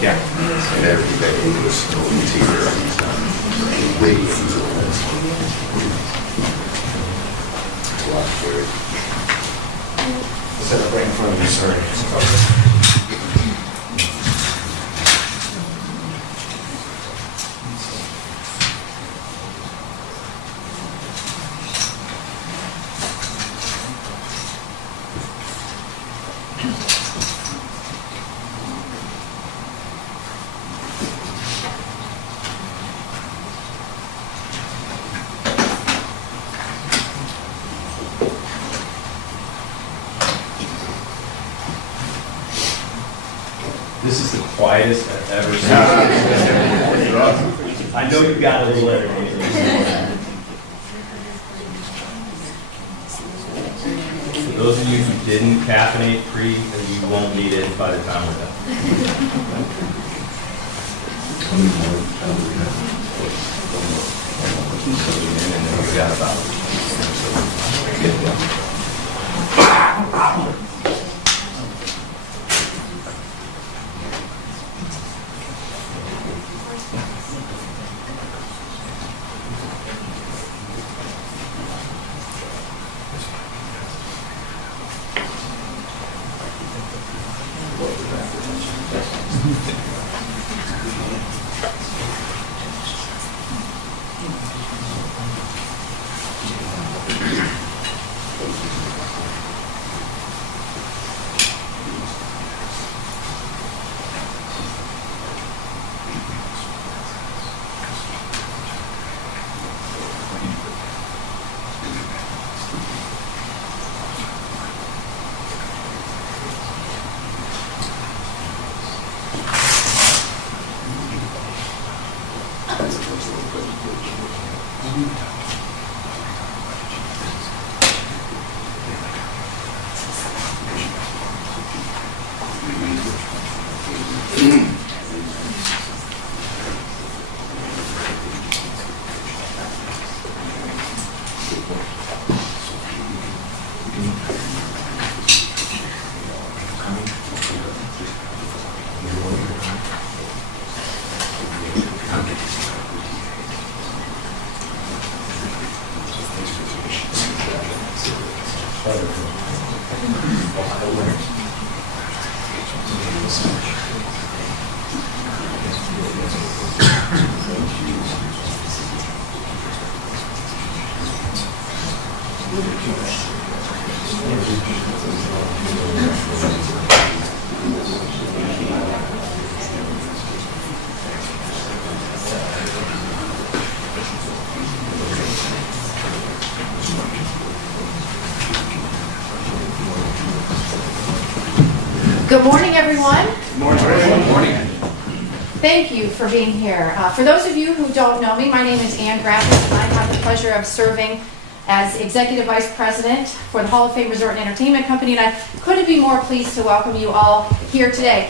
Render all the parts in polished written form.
Yeah. And every day was interior. Set up right in front of you, sorry. This is the quietest I've ever seen. I know you got a little entertainment. For those of you who didn't caffeinate pre, you won't need it by the time we're done. And then we got about Good morning, everyone. Good morning. Good morning. Thank you for being here. For those of you who don't know me, my name is Ann Graffis, and I have the pleasure of serving as Executive Vice President for the Hall of Fame Resort and Entertainment Company, and I couldn't be more pleased to welcome you all here today.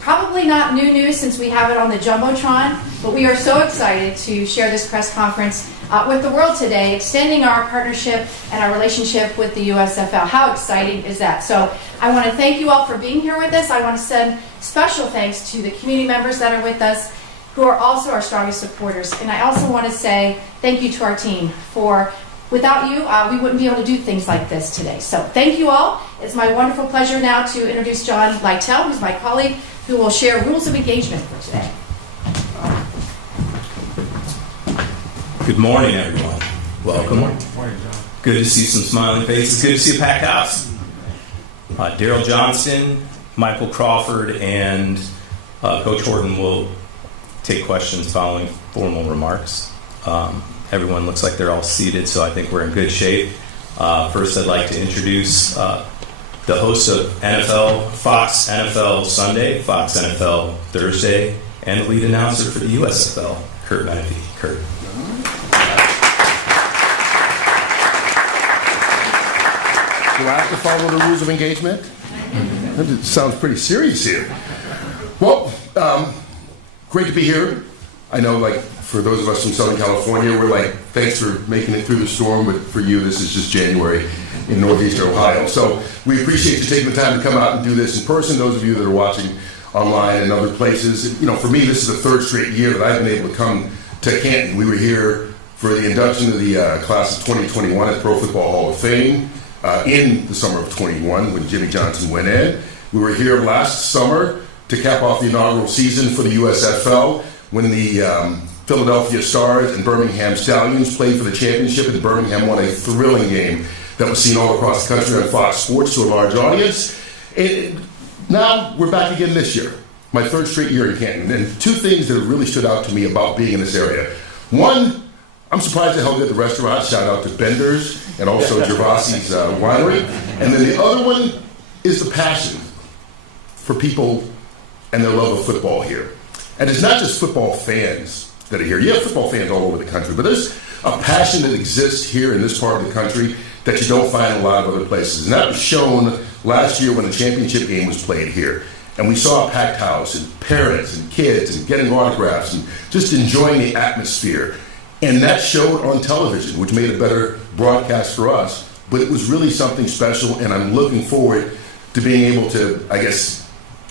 Probably not new news since we have it on the Jumbotron, but we are so excited to share this press conference with the world today, extending our partnership and our relationship with the USFL. How exciting is that? So I want to thank you all for being here with us. I want to send special thanks to the community members that are with us, who are also our strongest supporters. And I also want to say thank you to our team for, without you, we wouldn't be able to do things like this today. So thank you all. It's my wonderful pleasure now to introduce John Lytle, who's my colleague, who will share rules of engagement for today. Good morning, everyone. Welcome. Good morning, John. Good to see some smiling faces. Good to see a packed house. Daryl Johnston, Michael Crawford, and Coach Horton will take questions following formal remarks. Everyone looks like they're all seated, so I think we're in good shape. First, I'd like to introduce the host of NFL, Fox NFL Sunday, Fox NFL Thursday, and the lead announcer for the USFL, Curt Menefee. Curt. Do I have to follow the rules of engagement? That sounds pretty serious here. Well, great to be here. I know, like, for those of us from Southern California, we're like, thanks for making it through the storm, but for you, this is just January. in Northeastern Ohio. So we appreciate you taking the time to come out and do this in person. Those of you that are watching online and other places, for me, this is the third straight year that I've been able to come to Canton. We were here for the induction of the class of 2021 at the Pro Football Hall of Fame in the summer of 21 when Jimmy Johnson went in. We were here last summer to cap off the inaugural season for the USFL when the Philadelphia Stars and Birmingham Stallions played for the championship, and Birmingham won a thrilling game that was seen all across the country on Fox Sports to a large audience. And now we're back again this year, my third straight year in Canton, and two things that have really stood out to me about being in this area. One, I'm surprised at how good the restaurant, shout out to Bender's and also Gervasi's Winery. And then the other one is the passion for people and their love of football here. And it's not just football fans that are here. You have football fans all over the country, but there's a passion that exists here in this part of the country that you don't find in a lot of other places. And that was shown last year when the championship game was played here. And we saw a packed house and parents and kids and getting autographs and just enjoying the atmosphere. And that showed on television, which made a better broadcast for us. But it was really something special, and I'm looking forward to being able to,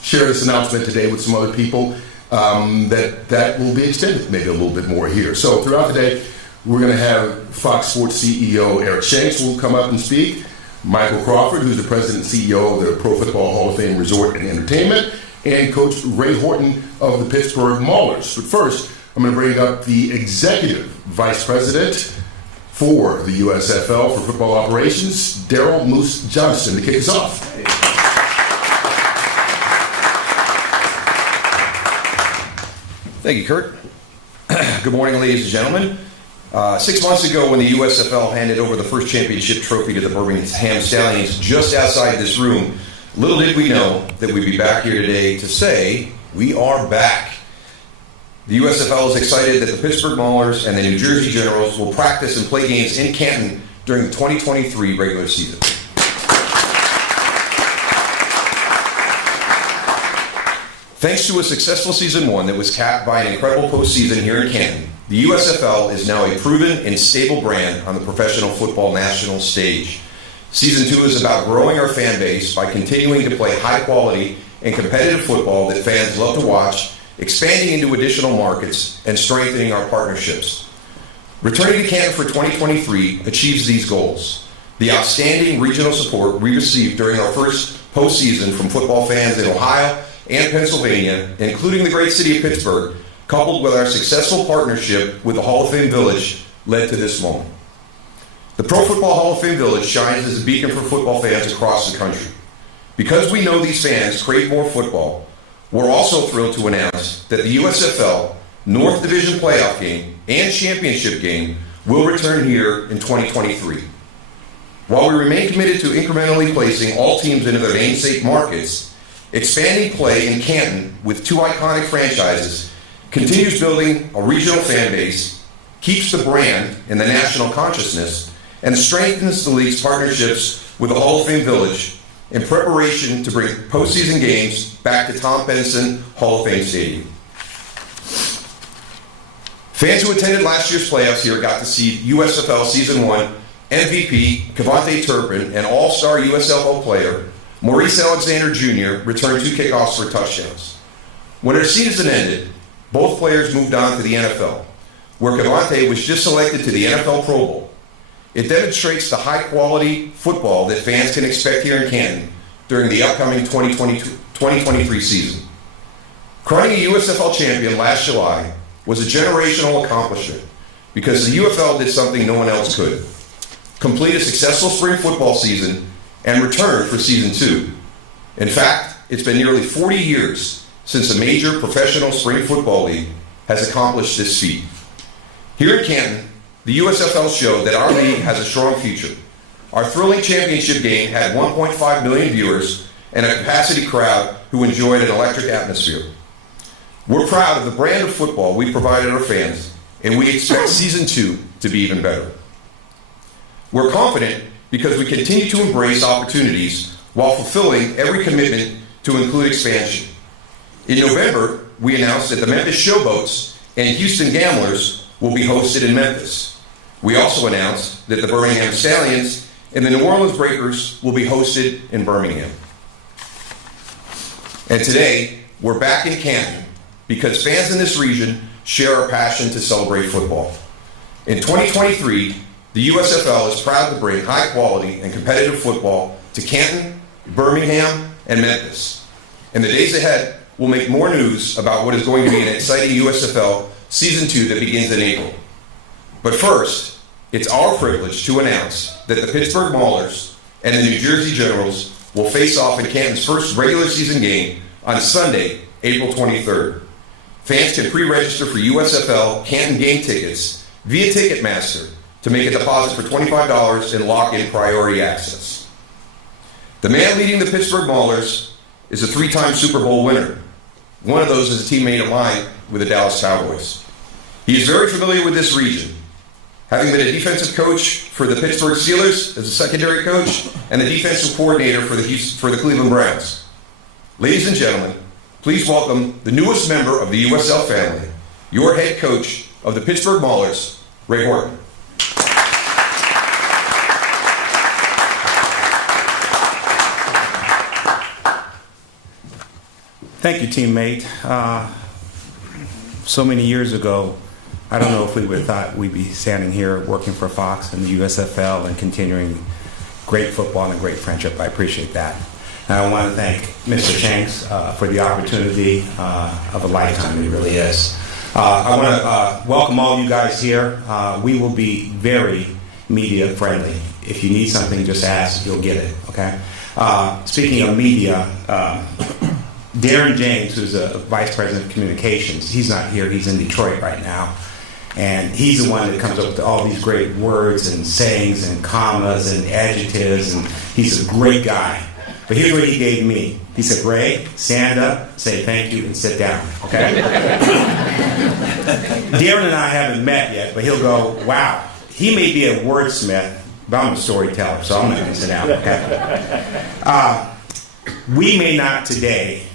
share this announcement today with some other people. That will be extended maybe a little bit more here. So throughout the day, we're going to have Fox Sports CEO Eric Shanks will come up and speak, Michael Crawford, who's the president and CEO of the Pro Football Hall of Fame Resort and Entertainment, and Coach Ray Horton of the Pittsburgh Maulers. But first, I'm going to bring up the executive vice president for the USFL for football operations, Daryl Moose Johnston, to kick us off. Thank you, Curt. Good morning, ladies and gentlemen. 6 months ago, when the USFL handed over the first championship trophy to the Birmingham Stallions just outside this room, little did we know that we'd be back here today to say we are back. The USFL is excited that the Pittsburgh Maulers and the New Jersey Generals will practice and play games in Canton during the 2023 regular season. Thanks to a successful Season 1 that was capped by an incredible postseason here in Canton, the USFL is now a proven and stable brand on the professional football national stage. Season 2 is about growing our fan base by continuing to play high-quality and competitive football that fans love to watch, expanding into additional markets, and strengthening our partnerships. Returning to Canton for 2023 achieves these goals. The outstanding regional support we received during our first postseason from football fans in Ohio and Pennsylvania, including the great city of Pittsburgh, coupled with our successful partnership with the Hall of Fame Village, led to this moment. The Pro Football Hall of Fame Village shines as a beacon for football fans across the country. Because we know these fans crave more football, we're also thrilled to announce that the USFL North Division Playoff game and Championship game will return here in 2023. While we remain committed to incrementally placing all teams into their namesake markets, expanding play in Canton with two iconic franchises continues building a regional fan base, keeps the brand in the national consciousness, and strengthens the league's partnerships with the Hall of Fame Village in preparation to bring postseason games back to Tom Benson Hall of Fame Stadium. Fans who attended last year's playoffs here got to see USFL Season 1 MVP Cavante Turpin and all-star USFL player Maurice Alexander Jr. returned 2 kickoffs for touchdowns. When their season ended, both players moved on to the NFL, where Cavante was just selected to the NFL Pro Bowl. It demonstrates the high-quality football that fans can expect here in Canton during the upcoming 2023 season. Crowning a USFL champion last July was a generational accomplishment because the UFL did something no one else could: complete a successful spring football season and return for Season 2. In fact, it's been nearly 40 years since a major professional spring football league has accomplished this feat. Here in Canton, the USFL showed that our league has a strong future. Our thrilling championship game had 1.5 million viewers and a capacity crowd who enjoyed an electric atmosphere. We're proud of the brand of football we provided our fans, and we expect Season 2 to be even better. We're confident because we continue to embrace opportunities while fulfilling every commitment to include expansion. In November, we announced that the Memphis Showboats and Houston Gamblers will be hosted in Memphis. We also announced that the Birmingham Stallions and the New Orleans Breakers will be hosted in Birmingham. And today, we're back in Canton because fans in this region share our passion to celebrate football. In 2023, the USFL is proud to bring high quality and competitive football to Canton, Birmingham, and Memphis. In the days ahead, we'll make more news about what is going to be an exciting USFL Season 2 that begins in April. But first, it's our privilege to announce that the Pittsburgh Maulers and the New Jersey Generals will face off in Canton's first regular season game on Sunday, April 23rd. Fans can pre-register for USFL Canton game tickets via Ticketmaster to make a deposit for $25 and lock in priority access. The man leading the Pittsburgh Maulers is a 3-time Super Bowl winner. One of those is a teammate of mine with the Dallas Cowboys. He is very familiar with this region, having been a defensive coach for the Pittsburgh Steelers as a secondary coach and the defensive coordinator for the Cleveland Browns. Ladies and gentlemen, please welcome the newest member of the USL family, your head coach of the Pittsburgh Maulers, Ray Horton. Thank you, teammate. So many years ago, I don't know if we would have thought we'd be standing here working for Fox and the USFL and continuing great football and a great friendship. I appreciate that. And I want to thank Mr. Shanks for the opportunity of a lifetime. It really is. I want to welcome all you guys here. We will be very media friendly. If you need something, just ask. You'll get it. Okay. Speaking of media, Darren James, who's a vice president of communications, he's not here. He's in Detroit right now. And he's the one that comes up with all these great words and sayings and commas and adjectives. And he's a great guy. But here's what he gave me. He said, Ray, stand up, say thank you, and sit down. Okay? Darren and I haven't met yet, but he'll go, wow. He may be a wordsmith, but I'm a storyteller, so I'm not going to sit down. Okay? We may not today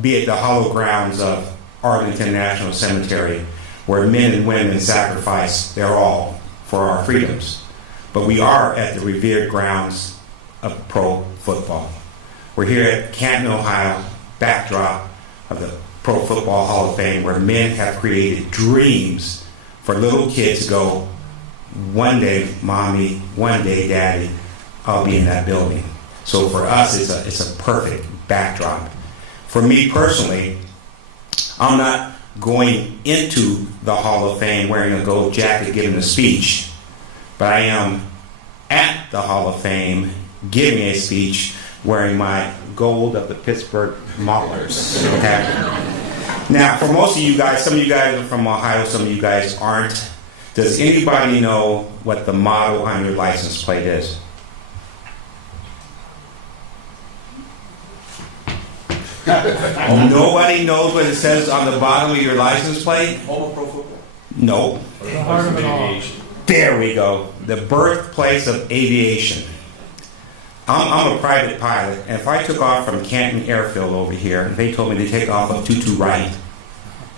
be at the hollow grounds of Arlington National Cemetery, where men and women sacrifice their all for our freedoms. But we are at the revered grounds of pro football. We're here at Canton, Ohio, backdrop of the Pro Football Hall of Fame, where men have created dreams for little kids to go, one day, mommy, one day, daddy, I'll be in that building. So for us, it's a perfect backdrop. For me personally, I'm not going into the Hall of Fame wearing a gold jacket giving a speech, but I am at the Hall of Fame giving a speech wearing my gold of the Pittsburgh Maulers. Okay? Now, for most of you guys, some of you guys are from Ohio, some of you guys aren't. Does anybody know what the motto on your license plate is? Nobody knows what it says on the bottom of your license plate? Home of pro football? No. The heart of it all. There we go. The birthplace of aviation. I'm a private pilot, and if I took off from Canton Airfield over here, and they told me to take off of 22 right,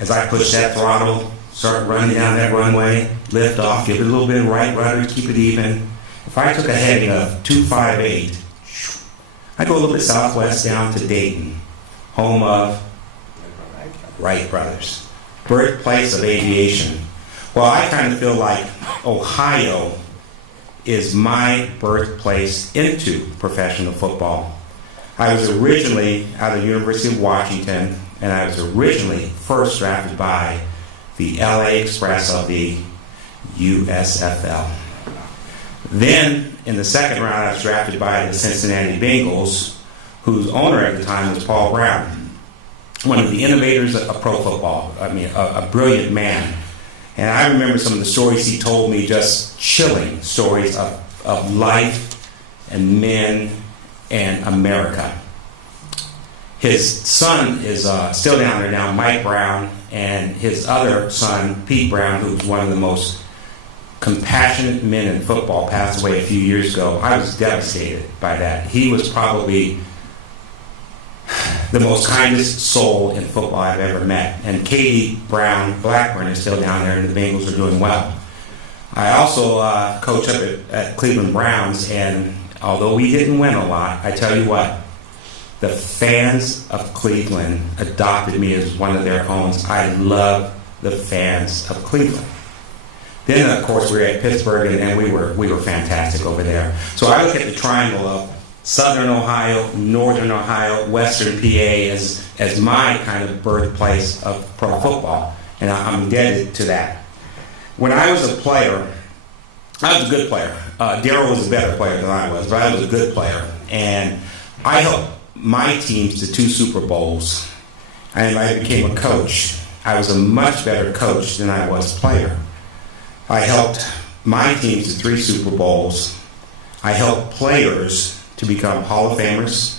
as I push that throttle, start running down that runway, lift off, give it a little bit of right rudder, keep it even. If I took a heading of 258, I go a little bit southwest down to Dayton, home of Wright brothers, birthplace of aviation. Well, I kind of feel like Ohio is my birthplace into professional football. I was originally out of the University of Washington, and I was originally first drafted by the LA Express of the USFL. Then, in the second round, I was drafted by the Cincinnati Bengals, whose owner at the time was Paul Brown, one of the innovators of pro football. I mean, a brilliant man. And I remember some of the stories he told me, just chilling stories of life and men and America. His son is still down there now, Mike Brown, and his other son, Pete Brown, who was one of the most compassionate men in football, passed away a few years ago. I was devastated by that. He was probably the most kindest soul in football I've ever met. And Katie Brown Blackburn is still down there, and the Bengals are doing well. I also coach up at Cleveland Browns, and although we didn't win a lot, I tell you what, the fans of Cleveland adopted me as one of their own. I love the fans of Cleveland. Then, of course, we were at Pittsburgh, and we were fantastic over there. So I look at the triangle of Southern Ohio, Northern Ohio, Western PA as my kind of birthplace of pro football, and I'm indebted to that. When I was a player, I was a good player. Darryl was a better player than I was, but I was a good player. And I helped my teams to 2 Super Bowls. And I became a coach. I was a much better coach than I was player. I helped my teams to 3 Super Bowls. I helped players to become Hall of Famers,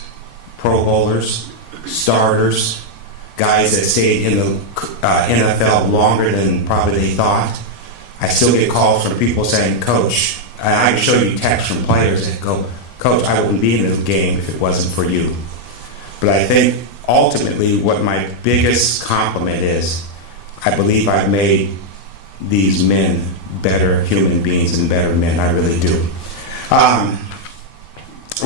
Pro Bowlers, starters, guys that stayed in the NFL longer than probably they thought. I still get calls from people saying, Coach, and I can show you texts from players that go, Coach, I wouldn't be in this game if it wasn't for you. But I think ultimately what my biggest compliment is, I believe I've made these men better human beings and better men. I really do. I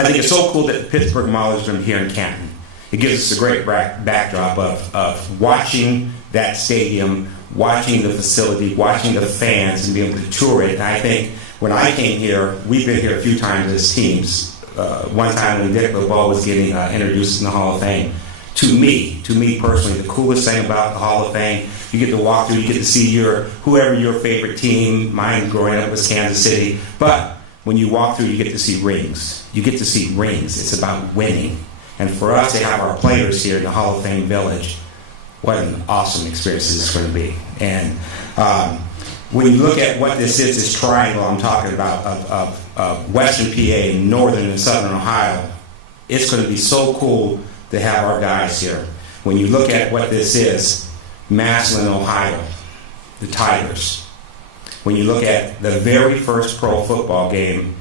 think it's so cool that the Pittsburgh Maulers are here in Canton. It gives us a great backdrop of watching that stadium, watching the facility, watching the fans, and being able to tour it. And I think when I came here, we've been here a few times as teams. One time when Dick LeBeau was getting introduced in the Hall of Fame, to me personally, the coolest thing about the Hall of Fame, you get to walk through, you get to see whoever your favorite team. Mine growing up was Kansas City. But when you walk through, you get to see rings. You get to see rings. It's about winning. And for us to have our players here in the Hall of Fame Village, what an awesome experience this is going to be. And when you look at what this is, this triangle I'm talking about of Western PA, Northern and Southern Ohio, it's going to be so cool to have our guys here. When you look at what this is, Massillon, Ohio, the Tigers. When you look at the very first pro football game,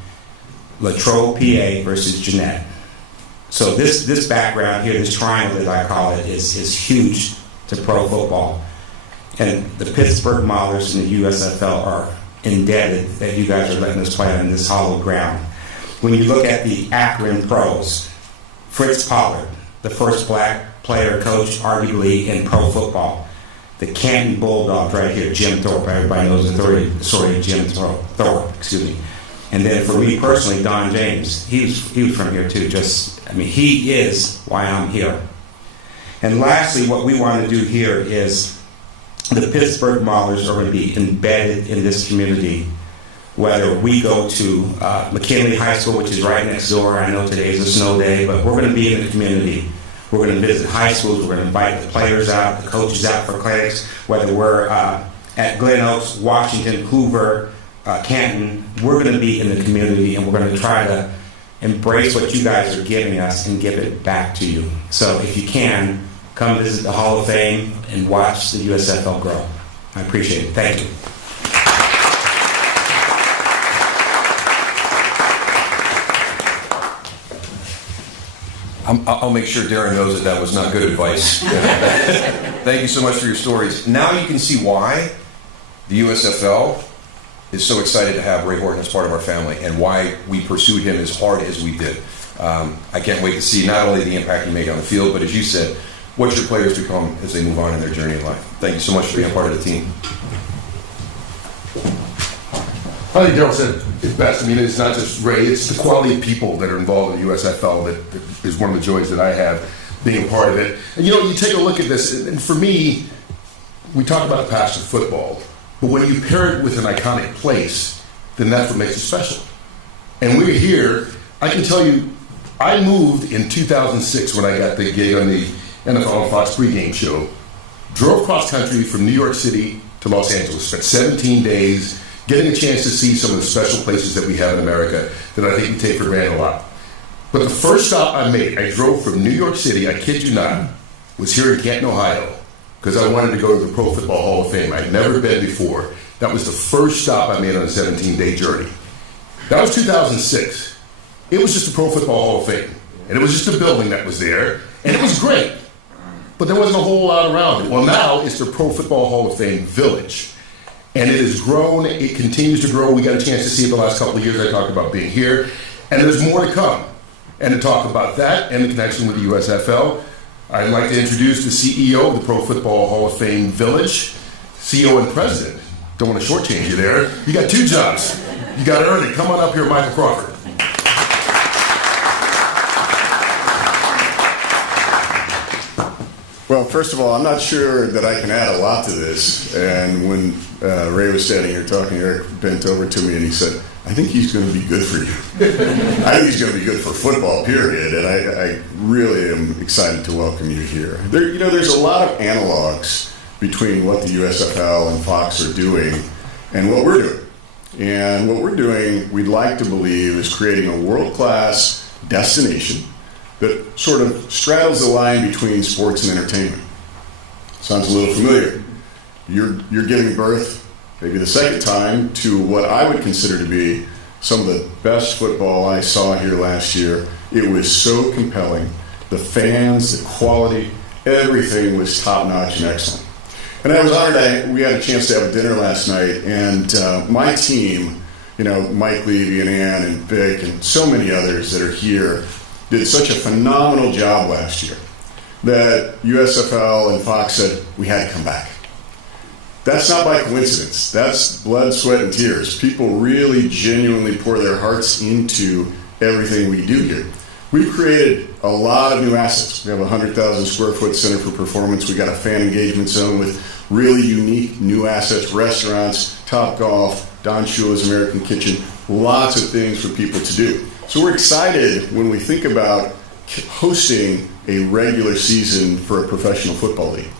Latrobe, PA versus Jeanette. So this background here, this triangle that I call it, is huge to pro football. And the Pittsburgh Maulers and the USFL are indebted that you guys are letting us play on this hollow ground. When you look at the Akron pros, Fritz Pollard, the first black player coach arguably in pro football. The Canton Bulldogs right here, Jim Thorpe, everybody knows the story of Jim Thorpe, excuse me. And then for me personally, Don James, he was from here too. He is why I'm here. And lastly, what we want to do here is the Pittsburgh Maulers are going to be embedded in this community. Whether we go to McKinley High School, which is right next door. I know today is a snow day, but we're going to be in the community. We're going to visit high schools. We're going to invite the players out, the coaches out for clinics. Whether we're at Glen Oaks, Washington, Hoover, Canton, we're going to be in the community, and we're going to try to embrace what you guys are giving us and give it back to you. So if you can, come visit the Hall of Fame and watch the USFL grow. I appreciate it. Thank you. I'll make sure Darren knows that was not good advice. Thank you so much for your stories. Now you can see why the USFL is so excited to have Ray Horton as part of our family and why we pursued him as hard as we did. I can't wait to see not only the impact you make on the field, but as you said, what your players become as they move on in their journey in life. Thank you so much for being a part of the team. I think Darryl said it best. It's not just Ray, it's the quality of people that are involved in the USFL that is one of the joys that I have being a part of it. And you take a look at this, and for me, we talk about the passion of football, but when you pair it with an iconic place, then that's what makes it special. And we're here, I can tell you, I moved in 2006 when I got the gig on the NFL on Fox pregame show, drove cross country from New York City to Los Angeles, spent 17 days getting a chance to see some of the special places that we have in America that I think we take for granted a lot. But the first stop I made, I drove from New York City, I kid you not, was here in Canton, Ohio, because I wanted to go to the Pro Football Hall of Fame. I'd never been before. That was the first stop I made on a 17-day journey. That was 2006. It was just the Pro Football Hall of Fame. And it was just a building that was there, and it was great. But there wasn't a whole lot around it. Well, now it's the Pro Football Hall of Fame Village. And it has grown, it continues to grow. We got a chance to see it the last couple of years. I talked about being here. And there's more to come. And to talk about that and the connection with the USFL, I'd like to introduce the CEO of the Pro Football Hall of Fame Village, CEO and President. Don't want to shortchange you there. You got two jobs. You got to earn it. Come on up here, Michael Crawford. Well, first of all, I'm not sure that I can add a lot to this. And when Ray was standing here talking, Eric bent over to me and he said, I think he's going to be good for you. I think he's going to be good for football, period. And I really am excited to welcome you here. There's a lot of analogs between what the USFL and Fox are doing and what we're doing. And what we're doing, we'd like to believe, is creating a world-class destination that sort of straddles the line between sports and entertainment. Sounds a little familiar. You're giving birth, maybe the second time, to what I would consider to be some of the best football I saw here last year. It was so compelling. The fans, the quality, everything was top-notch and excellent. And I was honored we had a chance to have a dinner last night, and my team, Mike Levy and Ann and Vic and so many others that are here, did such a phenomenal job last year that USFL and Fox said we had to come back. That's not by coincidence. That's blood, sweat, and tears. People really genuinely pour their hearts into everything we do here. We've created a lot of new assets. We have a 100,000 square foot center for performance. We got a fan engagement zone with really unique new assets, restaurants, Topgolf, Don Shula's American Kitchen, lots of things for people to do. So we're excited when we think about hosting a regular season for a professional football league.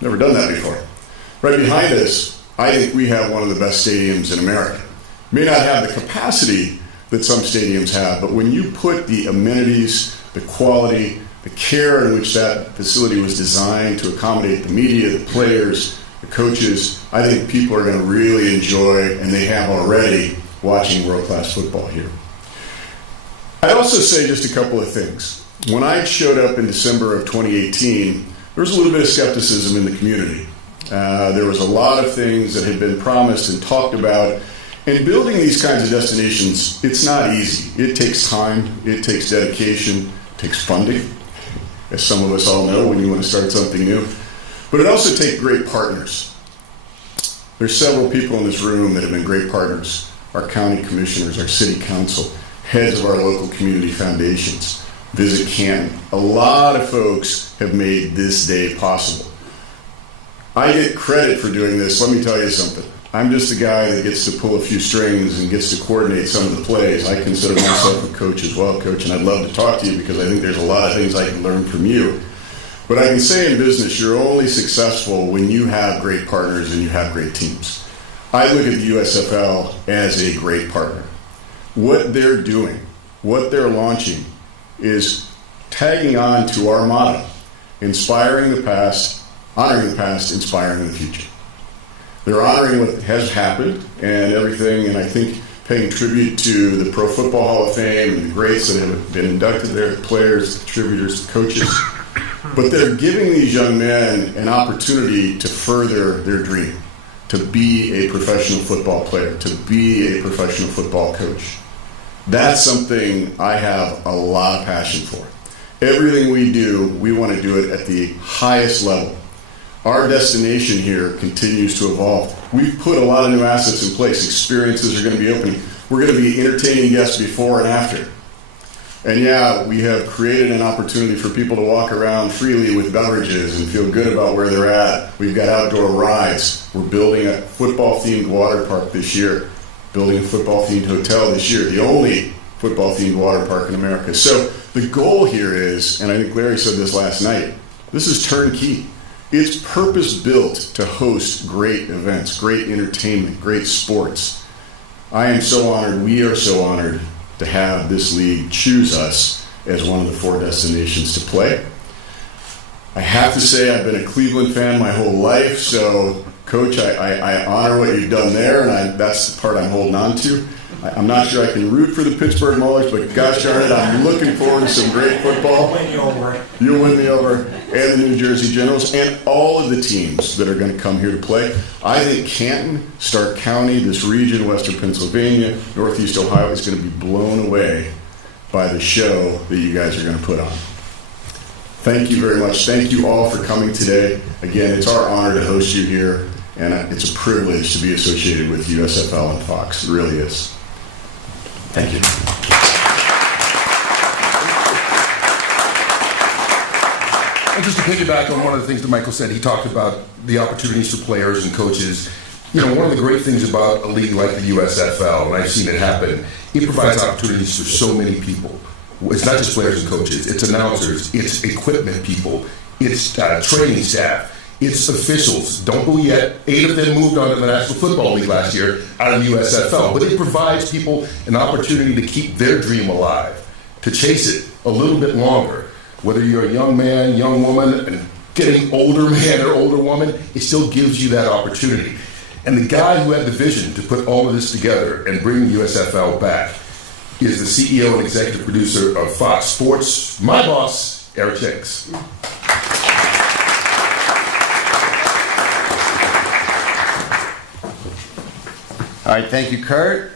Never done that before. Right behind us, I think we have one of the best stadiums in America. May not have the capacity that some stadiums have, but when you put the amenities, the quality, the care in which that facility was designed to accommodate the media, the players, the coaches, I think people are going to really enjoy, and they have already, watching world-class football here. I'd also say just a couple of things. When I showed up in December of 2018, there was a little bit of skepticism in the community. There was a lot of things that had been promised and talked about. And building these kinds of destinations, it's not easy. It takes time, it takes dedication, it takes funding, as some of us all know when you want to start something new. But it also takes great partners. There's several people in this room that have been great partners. Our county commissioners, our city council, heads of our local community foundations, Visit Canton. A lot of folks have made this day possible. I get credit for doing this. Let me tell you something. I'm just the guy that gets to pull a few strings and gets to coordinate some of the plays. I consider myself a coach as well, Coach, and I'd love to talk to you because I think there's a lot of things I can learn from you. But I can say in business, you're only successful when you have great partners and you have great teams. I look at the USFL as a great partner. What they're doing, what they're launching, is tagging on to our motto, inspiring the past, honoring the past, inspiring the future. They're honoring what has happened and everything, and I think paying tribute to the Pro Football Hall of Fame and the greats that have been inducted there, the players, the contributors, the coaches. But they're giving these young men an opportunity to further their dream, to be a professional football player, to be a professional football coach. That's something I have a lot of passion for. Everything we do, we want to do it at the highest level. Our destination here continues to evolve. We've put a lot of new assets in place. Experiences are going to be opening. We're going to be entertaining guests before and after. And yeah, we have created an opportunity for people to walk around freely with beverages and feel good about where they're at. We've got outdoor rides. We're building a football-themed water park this year, building a football-themed hotel this year, the only football-themed water park in America. So the goal here is, and I think Larry said this last night, this is turnkey. It's purpose-built to host great events, great entertainment, great sports. I am so honored, we are so honored to have this league choose us as one of the 4 destinations to play. I have to say I've been a Cleveland fan my whole life, so Coach, I honor what you've done there, and that's the part I'm holding on to. I'm not sure I can root for the Pittsburgh Maulers, but gosh darn it, I'm looking forward to some great football. You'll win the over. And the New Jersey Generals and all of the teams that are going to come here to play. I think Canton, Stark County, this region, Western Pennsylvania, Northeast Ohio is going to be blown away by the show that you guys are going to put on. Thank you very much. Thank you all for coming today. Again, it's our honor to host you here, and it's a privilege to be associated with USFL and Fox. It really is. Thank you. And just to piggyback on one of the things that Michael said, he talked about the opportunities for players and coaches. You know, one of the great things about a league like the USFL, and I've seen it happen, it provides opportunities for so many people. It's not just players and coaches, it's announcers, it's equipment people, it's training staff, it's officials. Don't go yet. 8 of them moved on to the National Football League last year out of the USFL. But it provides people an opportunity to keep their dream alive, to chase it a little bit longer. Whether you're a young man, young woman, and getting older man or older woman, it still gives you that opportunity. And the guy who had the vision to put all of this together and bring the USFL back is the CEO and executive producer of Fox Sports, my boss, Eric Jenks. All right, thank you, Curt.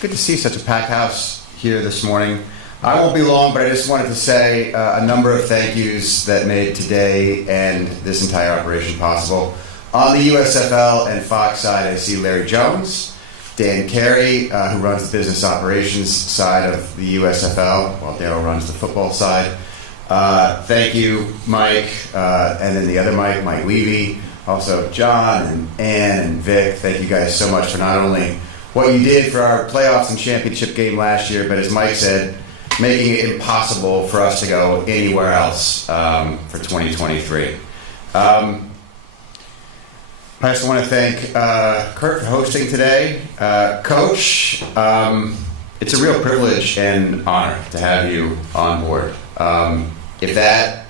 Good to see such a packed house here this morning. I won't be long, but I just wanted to say a number of thank yous that made today and this entire operation possible. On the USFL and Fox side, I see Larry Jones, Dan Carey, who runs the business operations side of the USFL, while Darryl runs the football side. Thank you, Mike, and then the other Mike Levy, also John and Ann and Vic. Thank you guys so much for not only what you did for our playoffs and championship game last year, but as Mike said, making it impossible for us to go anywhere else for 2023. I just want to thank Curt for hosting today. Coach, it's a real privilege and honor to have you on board. If that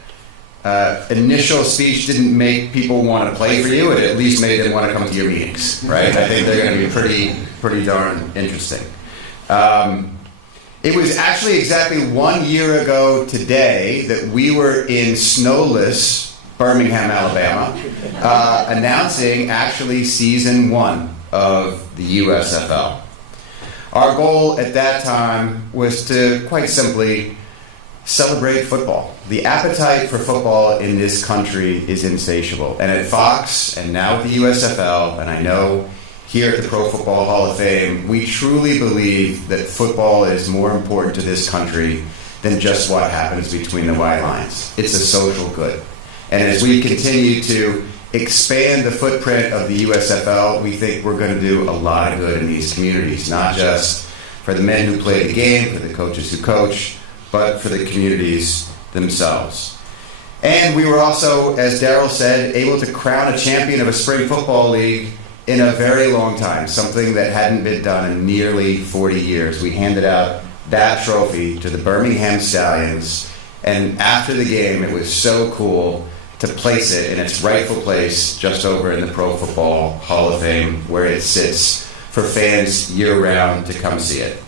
initial speech didn't make people want to play for you, it at least made them want to come to your meetings, right? I think they're going to be pretty darn interesting. It was actually exactly 1 year ago today that we were in snowless Birmingham, Alabama, announcing actually season 1 of the USFL. Our goal at that time was to, quite simply, celebrate football. The appetite for football in this country is insatiable. And at Fox, and now at the USFL, and I know here at the Pro Football Hall of Fame, we truly believe that football is more important to this country than just what happens between the white lines. It's a social good. And as we continue to expand the footprint of the USFL, we think we're going to do a lot of good in these communities, not just for the men who play the game, for the coaches who coach, but for the communities themselves. And we were also, as Darryl said, able to crown a champion of a spring football league in a very long time, something that hadn't been done in nearly 40 years. We handed out that trophy to the Birmingham Stallions, and after the game, it was so cool to place it in its rightful place just over in the Pro Football Hall of Fame, where it sits for fans year-round to come see it.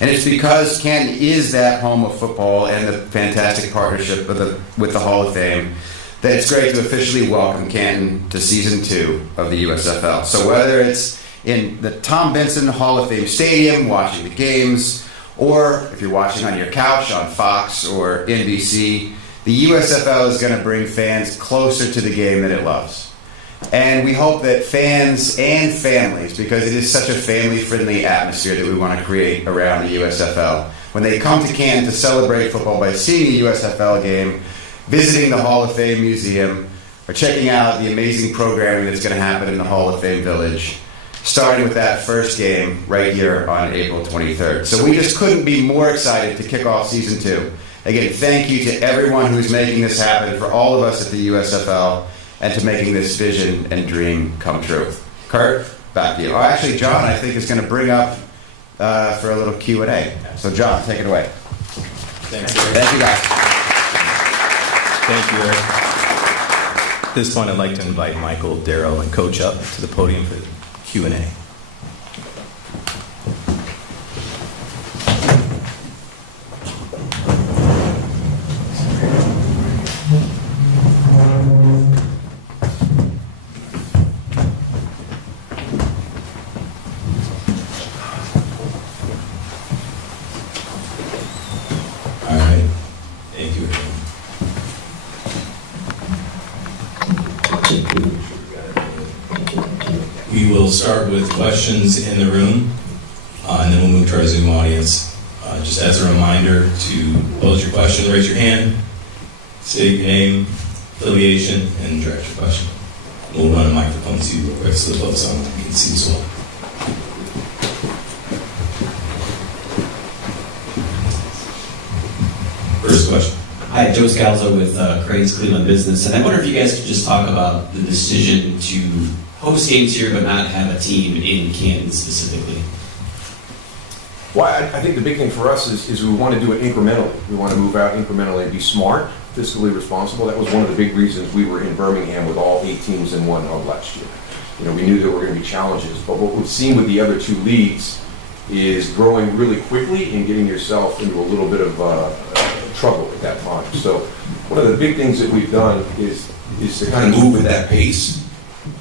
And it's because Canton is that home of football and the fantastic partnership with the Hall of Fame that it's great to officially welcome Canton to Season 2 of the USFL. So whether it's in the Tom Benson Hall of Fame Stadium watching the games, or if you're watching on your couch on Fox or NBC, the USFL is going to bring fans closer to the game that it loves. And we hope that fans and families, because it is such a family-friendly atmosphere that we want to create around the USFL, when they come to Canton to celebrate football by seeing a USFL game, visiting the Hall of Fame Museum, or checking out the amazing programming that's going to happen in the Hall of Fame Village, starting with that first game right here on April 23rd. So we just couldn't be more excited to kick off Season 2. Again, thank you to everyone who's making this happen, for all of us at the USFL, and to making this vision and dream come true. Curt, back to you. Oh, actually, John, I think, is going to bring up for a little Q&A. So, John, take it away. Thanks, Eric. Thank you, guys. Thank you, Eric. At this point, I'd like to invite Michael, Darryl, and Coach up to the podium for the Q&A. We'll start with questions in the room, and then we'll move to our Zoom audience. Just as a reminder to pose your question, raise your hand, state your name, affiliation, and direct your question. We'll run a microphone to you real quick so the folks online can see as well. First question. Hi, Joe Scalzo with Craig's Cleveland Business, and I wonder if you guys could just talk about the decision to host games here but not have a team in Canton specifically. Well, I think the big thing for us is we want to do it incrementally. We want to move out incrementally and be smart, fiscally responsible. That was one of the big reasons we were in Birmingham with all 8 teams in one hub last year. You know, we knew there were going to be challenges, but what we've seen with the other 2 leagues is growing really quickly and getting yourself into a little bit of trouble at that time. So one of the big things that we've done is to kind of move with that pace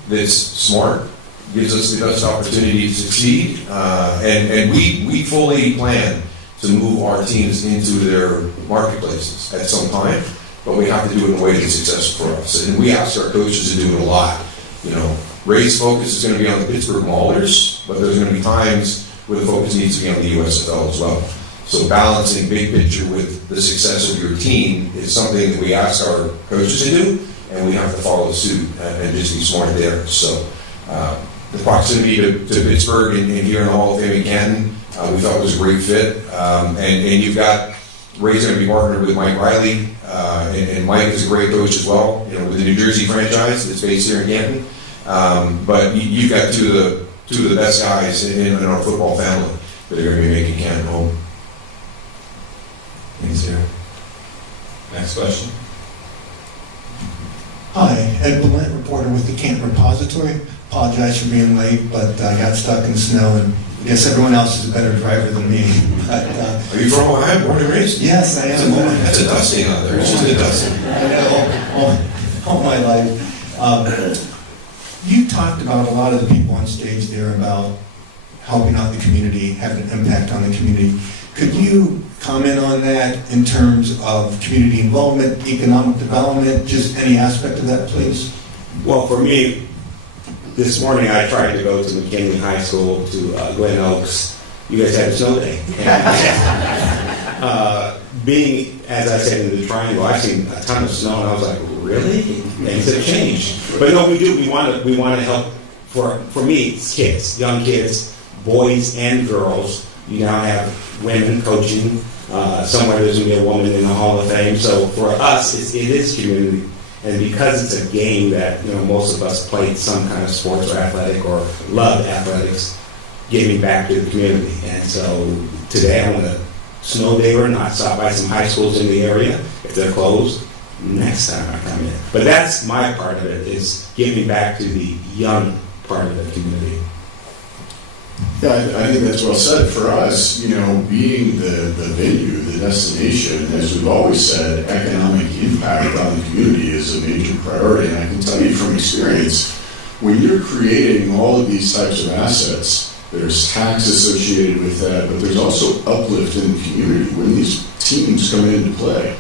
that's smart, gives us the best opportunity to succeed, and we fully plan to move our teams into their marketplaces at some time, but we have to do it in a way that's successful for us. And we ask our coaches to do it a lot. You know, Ray's focus is going to be on the Pittsburgh Maulers, but there's going to be times where the focus needs to be on the USFL as well. So balancing big picture with the success of your team is something that we ask our coaches to do, and we have to follow suit and just be smart there. So the proximity to Pittsburgh and here in the Hall of Fame in Canton, we thought was a great fit. And you've got, Ray's going to be partnered with Mike Riley, and Mike is a great coach as well, you know, with the New Jersey franchise that's based here in Canton. But you've got two of the best guys in our football family that are going to be making Canton home. Thanks, Eric. Next question. Hi, Ed Blunt, reporter with the Canton Repository. Apologize for being late, but I got stuck in the snow, and I guess everyone else is a better driver than me. But, Are you from Ohio, born and raised? yes, I am. That's a dusting out there. It's just a dusting. I know, all my life. You talked about a lot of the people on stage there about helping out the community, having an impact on the community. Could you comment on that in terms of community involvement, economic development, just any aspect of that, please? Well, for me, this morning I tried to go to McKinley High School to Glen Oaks. You guys had a snow day. Being, as I said, in the Triangle, I've seen a ton of snow, and I was like, really? Things have changed. But no, we do. We want to help. For me, it's kids, young kids, boys and girls. You now have women coaching. Somewhere there's going to be a woman in the Hall of Fame. So for us, it is community. And because it's a game that, you know, most of us played some kind of sports or athletic or loved athletics, giving back to the community. And so today I want to snow day or not, stop by some high schools in the area. If they're closed, next time I come in. But that's my part of it, is giving back to the young part of the community. Yeah, I think that's well said. For us, you know, being the venue, the destination, as we've always said, economic impact on the community is a major priority. And I can tell you from experience, when you're creating all of these types of assets, there's tax associated with that, but there's also uplift in the community. When these teams come into play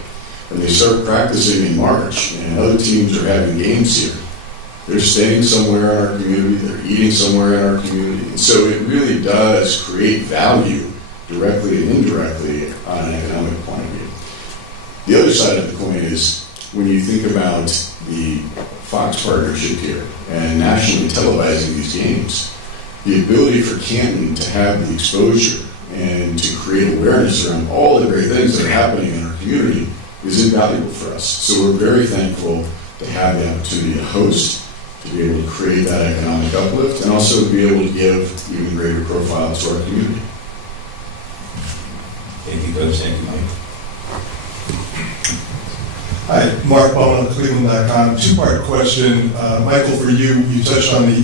and they start practicing in March and other teams are having games here, they're staying somewhere in our community, they're eating somewhere in our community. And so it really does create value directly and indirectly on an economic point of view. The other side of the coin is when you think about the Fox partnership here and nationally televising these games, the ability for Canton to have the exposure and to create awareness around all the great things that are happening in our community is invaluable for us. So we're very thankful to have the opportunity to host, to be able to create that economic uplift, and also to be able to give even greater profile to our community. Thank you, Coach. Thank you, Mike. Hi, Mark Bowen of Cleveland.com. Two-part question. Michael, for you, you touched on the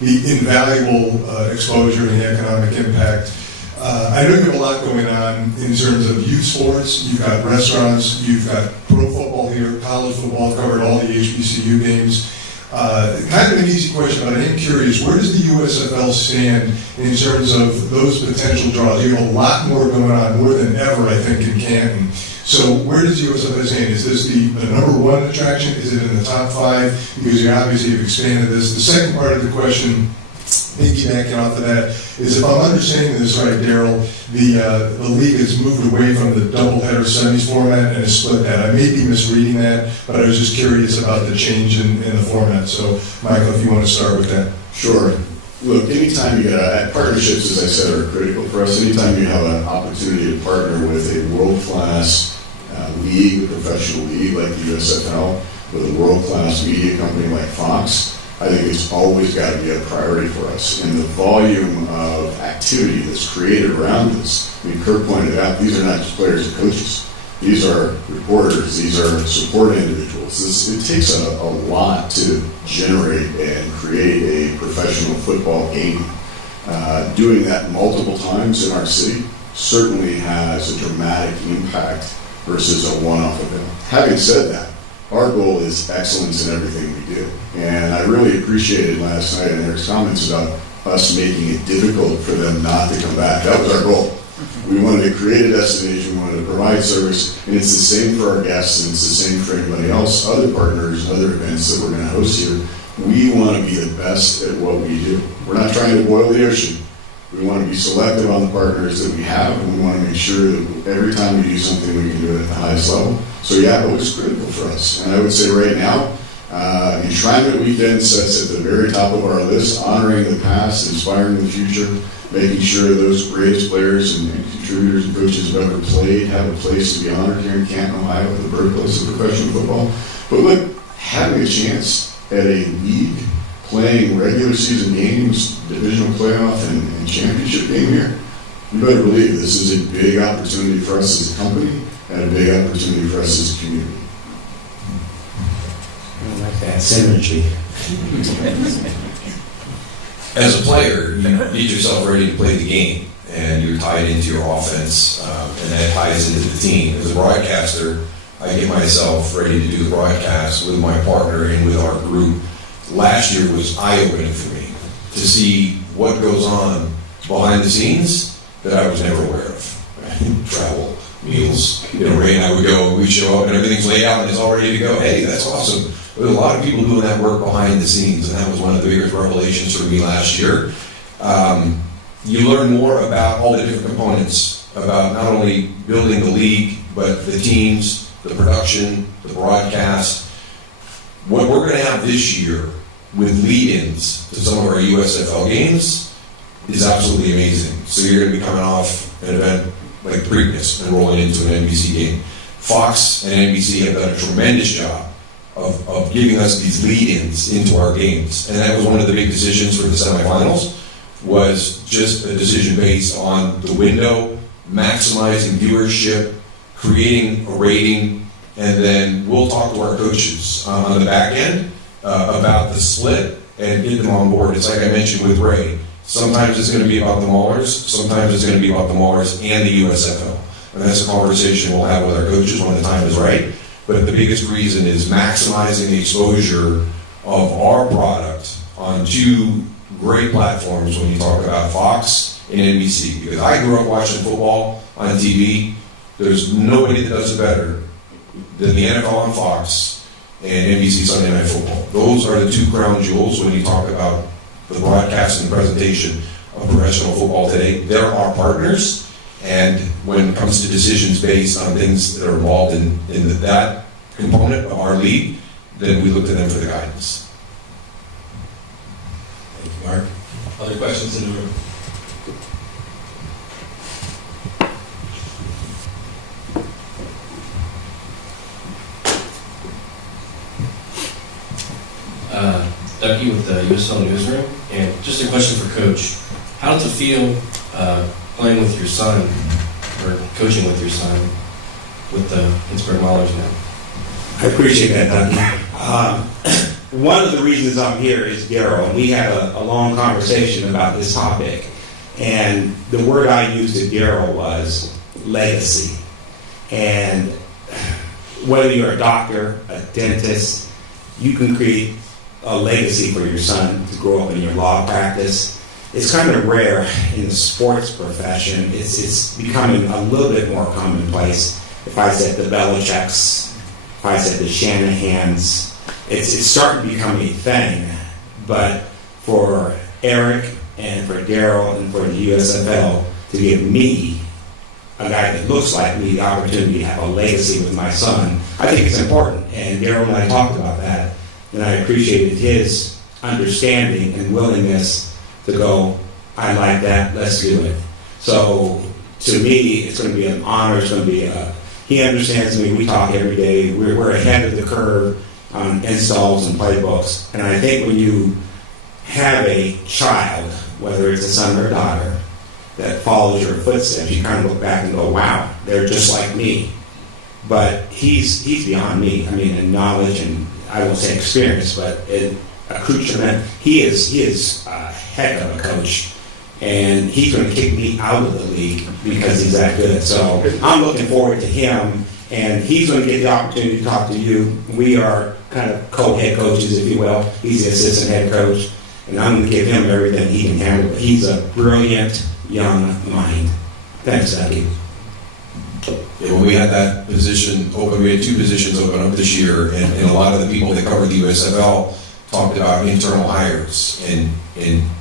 invaluable exposure and the economic impact. I know you have a lot going on in terms of youth sports. You've got restaurants, you've got pro football here, college football, covered all the HBCU games. Kind of an easy question, but I am curious, where does the USFL stand in terms of those potential draws? You have a lot more going on, more than ever, I think, in Canton. So where does USFL stand? Is this the number one attraction? Is it in the top 5? Because you obviously have expanded this. The second part of the question, piggybacking off of that, is if I'm understanding this right, Daryl, the league has moved away from the doubleheader semis format and has split that. I may be misreading that, but I was just curious about the change in the format. So, Michael, if you want to start with that. Sure. Look, anytime you get partnerships, as I said, are critical for us. Anytime you have an opportunity to partner with a world-class league, a professional league like the USFL, with a world-class media company like Fox, I think it's always got to be a priority for us. And the volume of activity that's created around this, I mean, Curt pointed out, these are not just players and coaches. These are reporters. These are support individuals. It takes a lot to generate and create a professional football game. Doing that multiple times in our city certainly has a dramatic impact versus a one-off event. Having said that, our goal is excellence in everything we do. And I really appreciated last night in Eric's comments about us making it difficult for them not to come back. That was our goal. We wanted to create a destination, we wanted to provide service, and it's the same for our guests, and it's the same for anybody else, other partners, other events that we're going to host here. We want to be the best at what we do. We're not trying to boil the ocean. We want to be selective on the partners that we have, and we want to make sure that every time we do something, we can do it at the highest level. So yeah, it was critical for us. And I would say right now, Enshrinement Weekend sits at the very top of our list, honoring the past, inspiring the future, making sure those greatest players and contributors and coaches who have ever played have a place to be honored here in Canton, Ohio, the birthplace of professional football. But look, having a chance at a league, playing regular season games, divisional playoff, and championship game here, you better believe this is a big opportunity for us as a company and a big opportunity for us as a community. I like that synergy. As a player, you need yourself ready to play the game, and you're tied into your offense, and that ties into the team. As a broadcaster, I get myself ready to do the broadcast with my partner and with our group. Last year was eye-opening for me to see what goes on behind the scenes that I was never aware of. Travel, meals, Ray and I would go, we'd show up and everything's laid out and it's all ready to go. Hey, that's awesome. There's a lot of people doing that work behind the scenes, and that was one of the biggest revelations for me last year. You learn more about all the different components, about not only building the league, but the teams, the production, the broadcast. What we're going to have this year with lead-ins to some of our USFL games is absolutely amazing. So you're going to be coming off an event like Preakness and rolling into an NBC game. Fox and NBC have done a tremendous job of giving us these lead-ins into our games. And that was one of the big decisions for the semifinals, was just a decision based on the window, maximizing viewership, creating a rating, and then we'll talk to our coaches on the back end about the split and get them on board. It's like I mentioned with Ray. Sometimes it's going to be about the Maulers, sometimes it's going to be about the Maulers and the USFL. And that's a conversation we'll have with our coaches when the time is right. But the biggest reason is maximizing the exposure of our product on two great platforms when you talk about Fox and NBC. Because I grew up watching football on TV. There's nobody that does it better than the NFL on Fox and NBC Sunday Night Football. Those are the two crown jewels when you talk about the broadcast and presentation of professional football today. They're our partners. And when it comes to decisions based on things that are involved in that component of our league, then we look to them for the guidance. Thank you, Mark. Other questions in the room? Ducky with the USFL Newsroom, and just a question for Coach. How does it feel playing with your son, or coaching with your son, with the Pittsburgh Maulers now? I appreciate that, Ducky. One of the reasons I'm here is Daryl, and we had a long conversation about this topic. And the word I used to Daryl was legacy. And whether you're a doctor, a dentist, you can create a legacy for your son to grow up in your law practice. It's kind of rare in the sports profession. It's becoming a little bit more commonplace. if I said the Belichicks, if I said the Shanahans, it's starting to become a thing. But for Eric and for Daryl and for the USFL to give me, a guy that looks like me, the opportunity to have a legacy with my son, I think it's important. And Daryl and I talked about that, and I appreciated his understanding and willingness to go, I like that, let's do it. So to me, it's going to be an honor. It's going to be he understands me. We talk every day. We're ahead of the curve on installs and playbooks. And I think when you have a child, whether it's a son or a daughter, that follows your footsteps, you kind of look back and go, wow, they're just like me. But he's beyond me. I mean, in knowledge and I won't say experience, but in accoutrement, he is a heck of a coach. And he's going to kick me out of the league because he's that good. So I'm looking forward to him, and he's going to get the opportunity to talk to you. We are kind of co-head coaches, if you will. He's the assistant head coach, and I'm going to give him everything he can handle. He's a brilliant young mind. Thanks, Ducky. Yeah, when we had that position open, we had 2 positions open up this year, and a lot of the people that covered the USFL talked about internal hires, and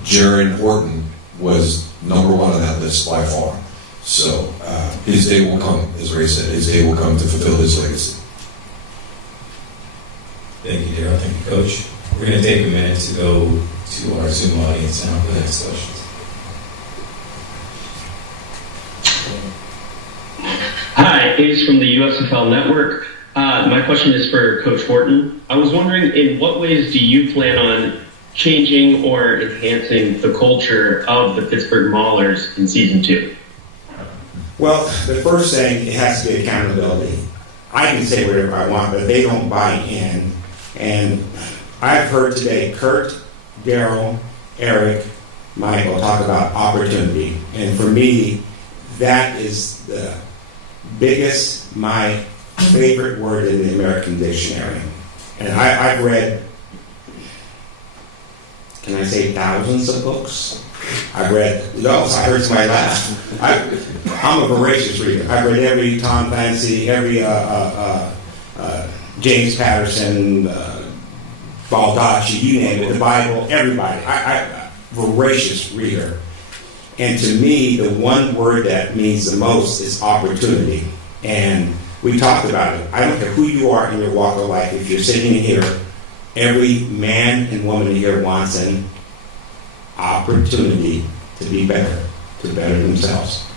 Jaron Horton was number 1 on that list by far. So his day will come, as Ray said. His day will come to fulfill his legacy. Thank you, Daryl. Thank you, Coach. We're going to take a minute to go to our Zoom audience now for the next questions. Hi, Ace from the USFL Network. My question is for Coach Horton. I was wondering, in what ways do you plan on changing or enhancing the culture of the Pittsburgh Maulers in Season 2? Well, the first thing, it has to be accountability. I can say whatever I want, but if they don't buy in, and I've heard today Curt, Daryl, Eric, Michael talk about opportunity. And for me, that is the biggest, my favorite word in the American dictionary. And I've read, can I say thousands of books? I've read, I heard somebody laugh. I'm a voracious reader. I've read every Tom Clancy, every James Patterson, Baldacci, you name it, the Bible, everybody. I'm voracious reader. And to me, the one word that means the most is opportunity. And we talked about it. I don't care who you are in your walk of life. If you're sitting here, every man and woman here wants an opportunity to be better, to better themselves.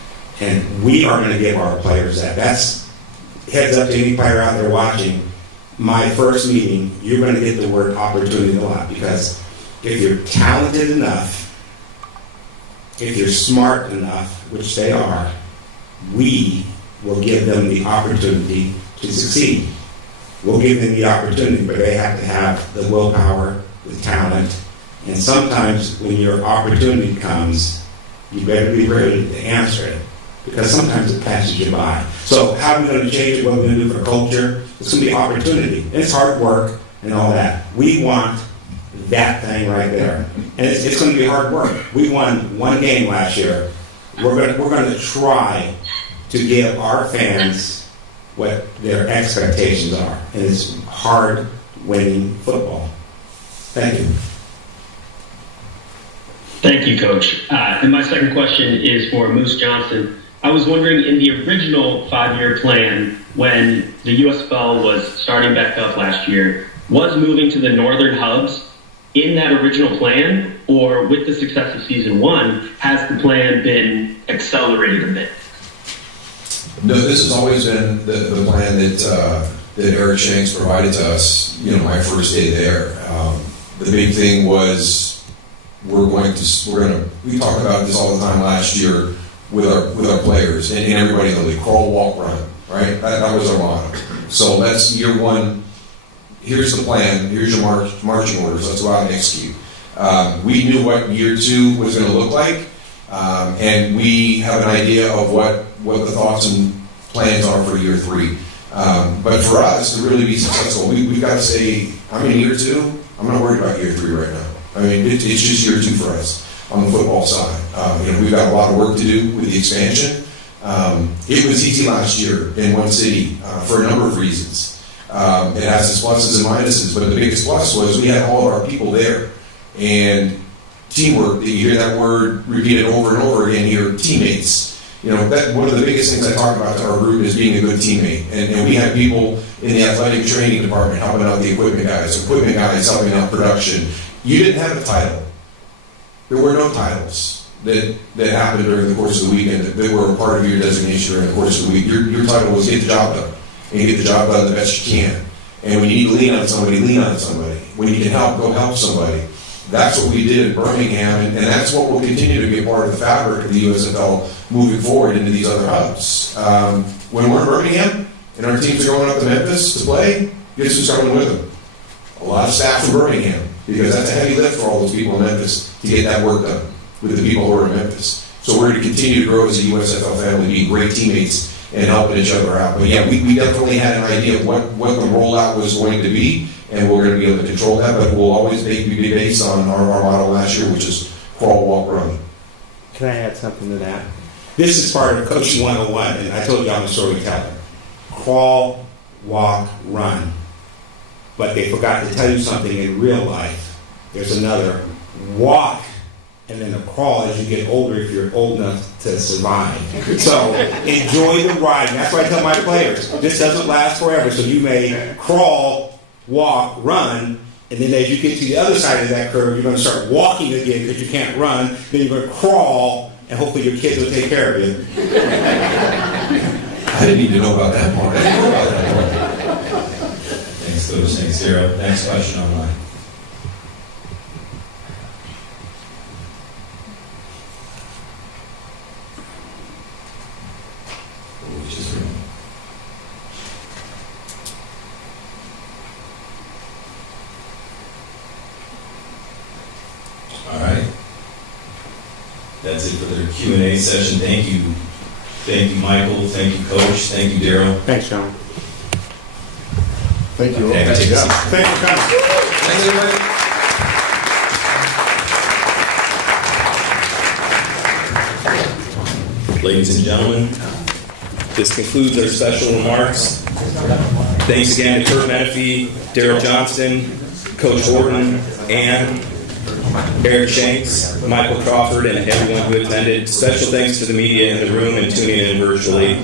And we are going to give our players that. That's heads up to any player out there watching. My first meeting, you're going to get the word opportunity a lot, because if you're talented enough, if you're smart enough, which they are, we will give them the opportunity to succeed. We'll give them the opportunity, but they have to have the willpower, the talent, and sometimes when your opportunity comes, you better be ready to answer it, because sometimes it passes you by. So how are we going to change it? What are we going to do for culture? It's going to be opportunity. And it's hard work and all that. We want that thing right there. And it's going to be hard work. We won 1 game last year. We're going to try to give our fans what their expectations are. And it's hard winning football. Thank you. Thank you, Coach. And my second question is for Moose Johnson. I was wondering, in the original 5-year plan, when the USFL was starting back up last year, was moving to the northern hubs in that original plan, or with the success of Season 1, has the plan been accelerated a bit? No, this has always been the plan that Eric Shanks provided to us, my first day there. The big thing was we talked about this all the time last year with our players and everybody in the league. Crawl, walk, run, right? That was our motto. So that's year 1. Here's the plan. Here's your marching orders. Let's go out and execute. We knew what year 2 was going to look like, and we have an idea of what the thoughts and plans are for year 3. But for us to really be successful, we've got to say, I'm in year 2. I'm not worried about year 3 right now. I mean, it's just year 2 for us on the football side. We've got a lot of work to do with the expansion, It was easy last year in one city for a number of reasons. It has its pluses and minuses, but the biggest plus was we had all of our people there. And teamwork, you hear that word repeated over and over again here, teammates. You know, that one of the biggest things I talk about to our group is being a good teammate. And we had people in the athletic training department helping out the equipment guys helping out production. You didn't have a title. There were no titles that happened during the course of the weekend that were a part of your designation during the course of the week. Your title was get the job done. And get the job done the best you can. And when you need to lean on somebody, lean on somebody. When you can help, go help somebody. That's what we did in Birmingham, and that's what will continue to be a part of the fabric of the USFL moving forward into these other hubs. When we're in Birmingham and our teams are going up to Memphis to play, guess who's coming with them? A lot of staff from Birmingham, because that's a heavy lift for all those people in Memphis to get that work done with the people who are in Memphis. So we're going to continue to grow as a USFL family, being great teammates and helping each other out. But yeah, we definitely had an idea of what the rollout was going to be, and we're going to be able to control that, but we'll always be based on our model last year, which is crawl, walk, run. Can I add something to that? This is part of Coaching 101, and I told you I'm a storyteller. Crawl, walk, run. But they forgot to tell you something in real life. There's another walk and then a crawl as you get older if you're old enough to survive. So enjoy the ride. And that's why I tell my players, this doesn't last forever. So you may crawl, walk, run, and then as you get to the other side of that curve, you're going to start walking again because you can't run. Then you're going to crawl, and hopefully your kids will take care of you. I didn't need to know about that part. I didn't know about that part. Thanks, Coach. Thanks, Sarah. Next question online. All right. That's it for the Q&A session. Thank you. Thank you, Michael. Thank you, Coach. Thank you, Daryl. Thanks, John. Thank you all. Okay, take a seat. Thank you, Connor. Thanks, everybody. Ladies and gentlemen, this concludes our special remarks. Thanks again to Curt Menefee, Daryl Johnston, Coach Horton, and Eric Shanks, Michael Crawford, and everyone who attended. Special thanks to the media in the room and tuning in virtually.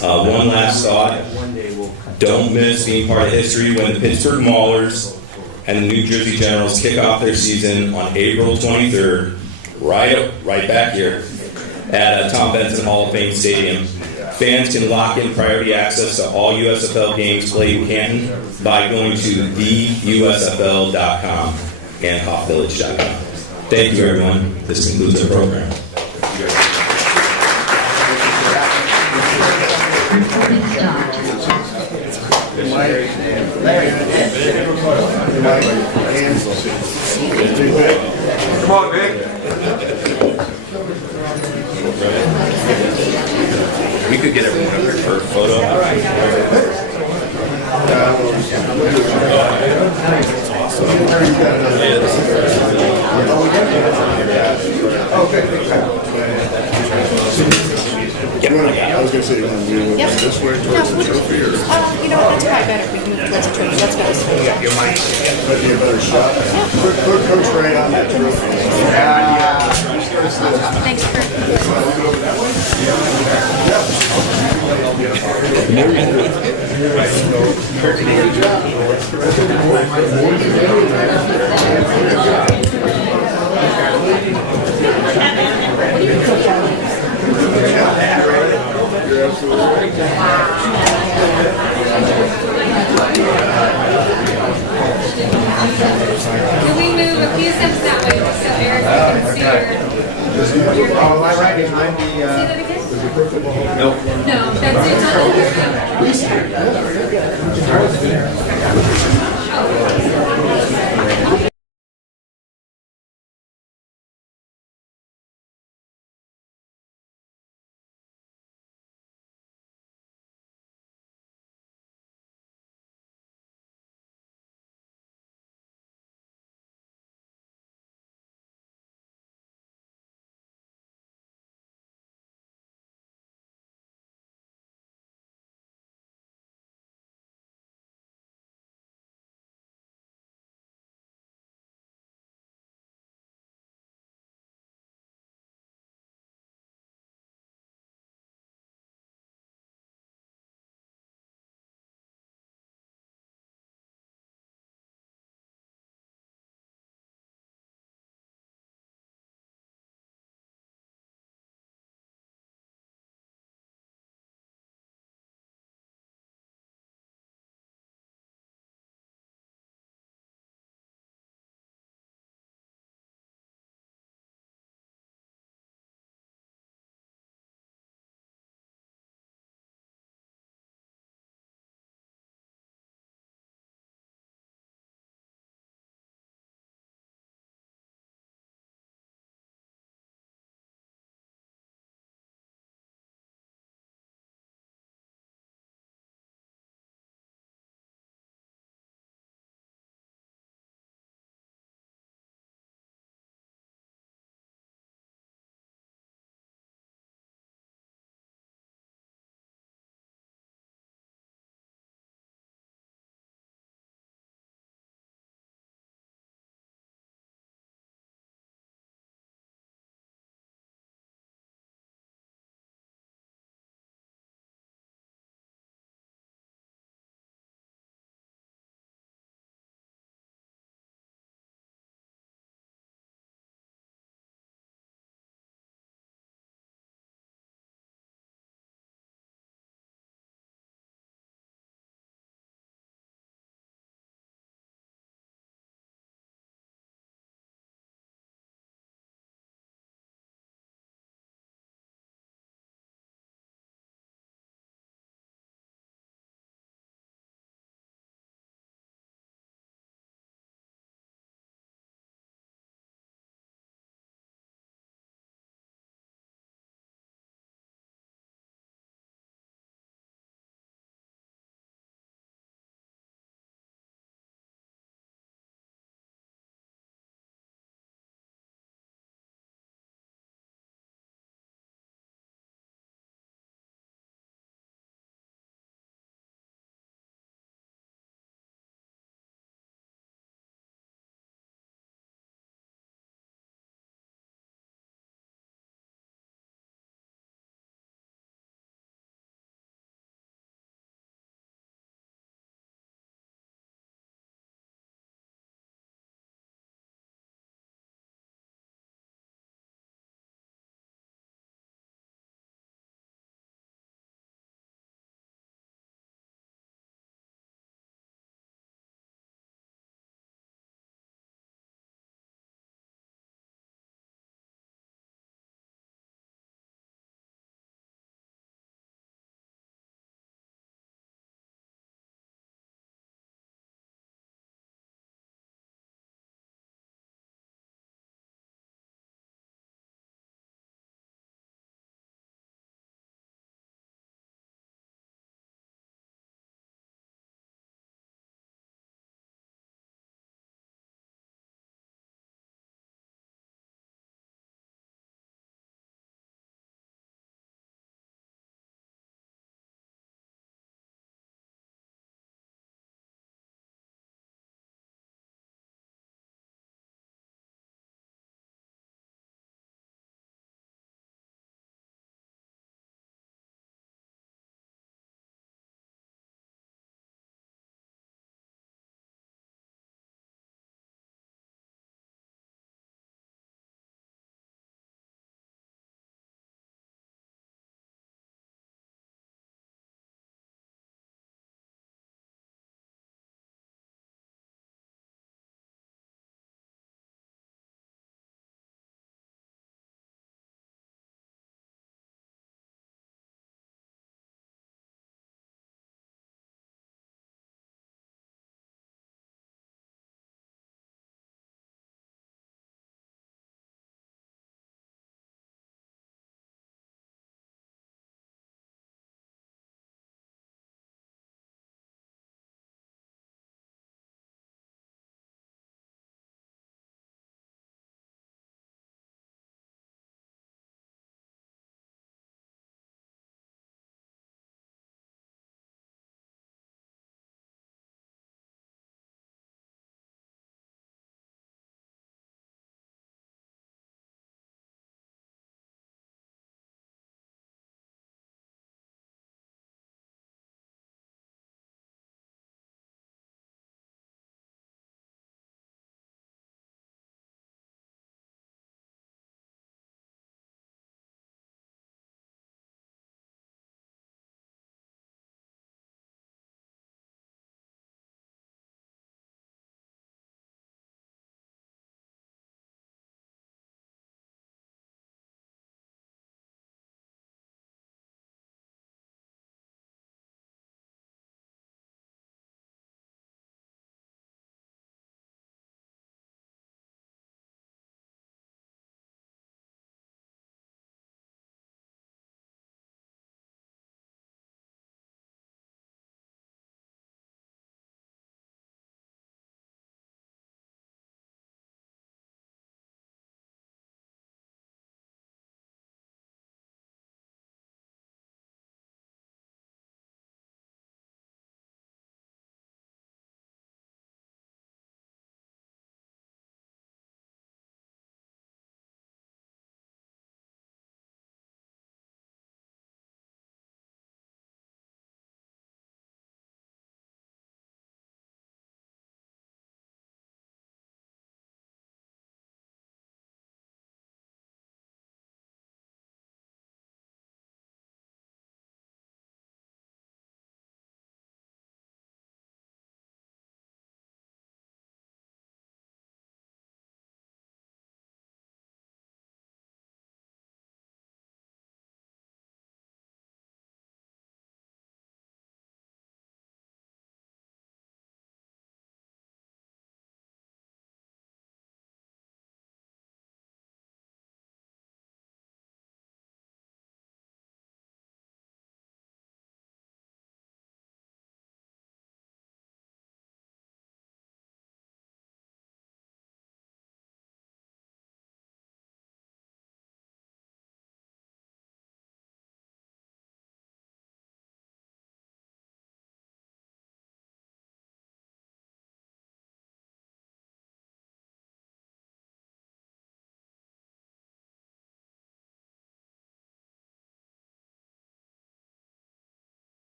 One last thought. Don't miss being part of history when the Pittsburgh Maulers and the New Jersey Generals kick off their season on April 23rd, right back here at Tom Benson Hall of Fame Stadium. Fans can lock in priority access to all USFL games played in Canton by going to theusfl.com and hoffvillage.com. Thank you, everyone. This concludes our program. Come on, Vic. We could get everyone up here for a photo. I was going to say, you want to move this way towards the trophy, or You know what, that's probably better if we move towards the trophy. Let's go this way. might be a better shot? Put Coach Ray on that trophy. Thanks, Curt. Can we move a few steps that way just so Eric can see her? Am I right behind the? See that again? Nope. No, that's it. It's on the other side.